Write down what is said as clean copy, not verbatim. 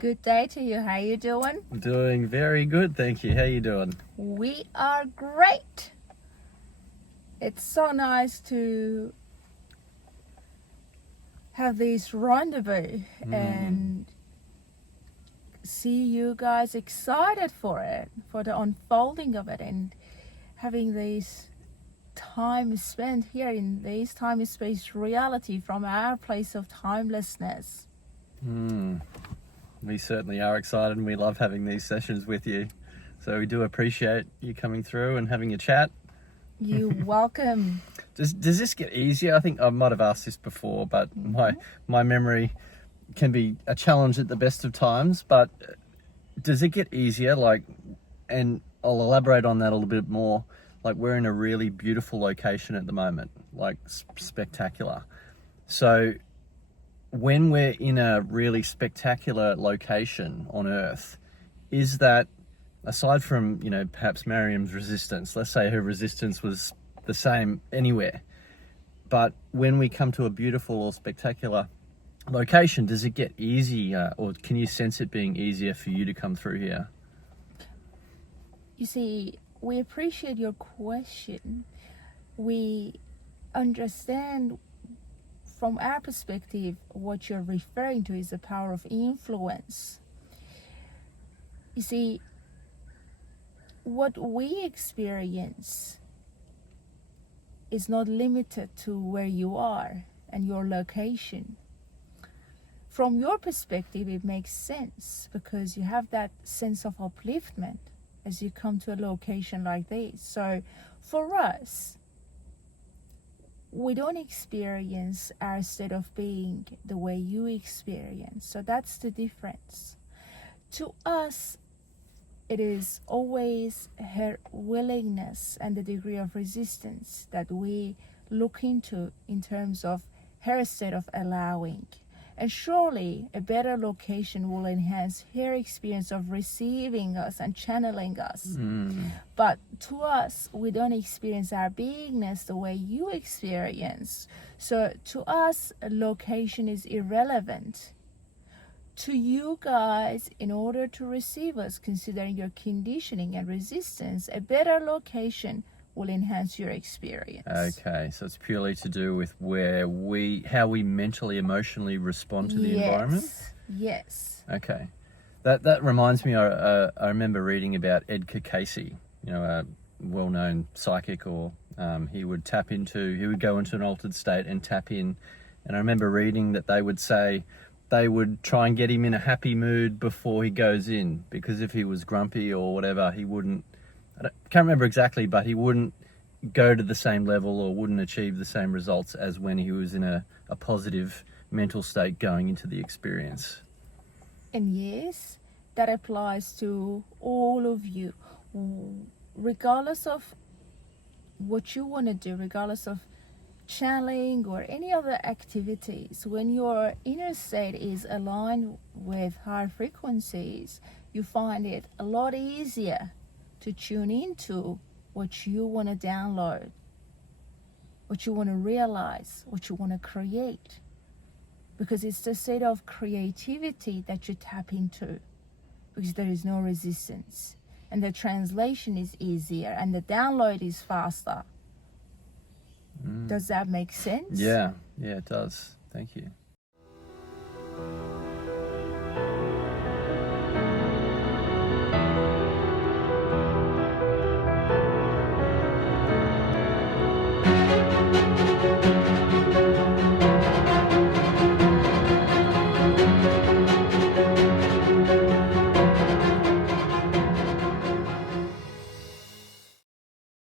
good day to you. How you doing? Doing very good, thank you. How you doing? We are great. It's so nice to have this rendezvous and see you guys excited for it, for the unfolding of it, and having this time spent here in this time and space reality from our place of timelessness. We certainly are excited, and we love having these sessions with you. So we do appreciate you coming through and having a chat. You're welcome. Does this get easier? I think I might have asked this before, but my memory can be a challenge at the best of times. But does it get easier? And I'll elaborate on that a little bit more. Like, we're in a really beautiful location at the moment, like spectacular. So when we're in a really spectacular location on Earth, is that, aside from, perhaps Miriam's resistance, let's say her resistance was the same anywhere, but when we come to a beautiful or spectacular location, does it get easier, or can you sense it being easier for you to come through here? You see, we appreciate your question. We understand from our perspective what you're referring to is the power of influence. You see, what we experience is not limited to where you are and your location. From your perspective, it makes sense because you have that sense of upliftment as you come to a location like this. So for us, we don't experience our state of being the way you experience. So that's the difference. To us, it is always her willingness and the degree of resistance that we look into in terms of her state of allowing. And surely a better location will enhance her experience of receiving us and channeling us. But to us, we don't experience our beingness the way you experience. So to us, a location is irrelevant. To you guys, in order to receive us, considering your conditioning and resistance, a better location will enhance your experience. Okay, so it's purely to do with how we mentally, emotionally respond to the environment? Yes. Okay. That reminds me, I remember reading about Edgar Cayce, a well-known psychic, or he would go into an altered state and tap in. And I remember reading that they would say they would try and get him in a happy mood before he goes in, because if he was grumpy or whatever, he wouldn't, can't remember exactly, but he wouldn't go to the same level or wouldn't achieve the same results as when he was in a positive mental state going into the experience. And yes, that applies to all of you. Regardless of what you want to do, regardless of channeling or any other activities, when your inner state is aligned with higher frequencies, you find it a lot easier to tune into what you want to download, what you want to realize, what you want to create. Because it's the state of creativity that you tap into, because there is no resistance. And the translation is easier and the download is faster. Does that make sense? Yeah, it does. Thank you.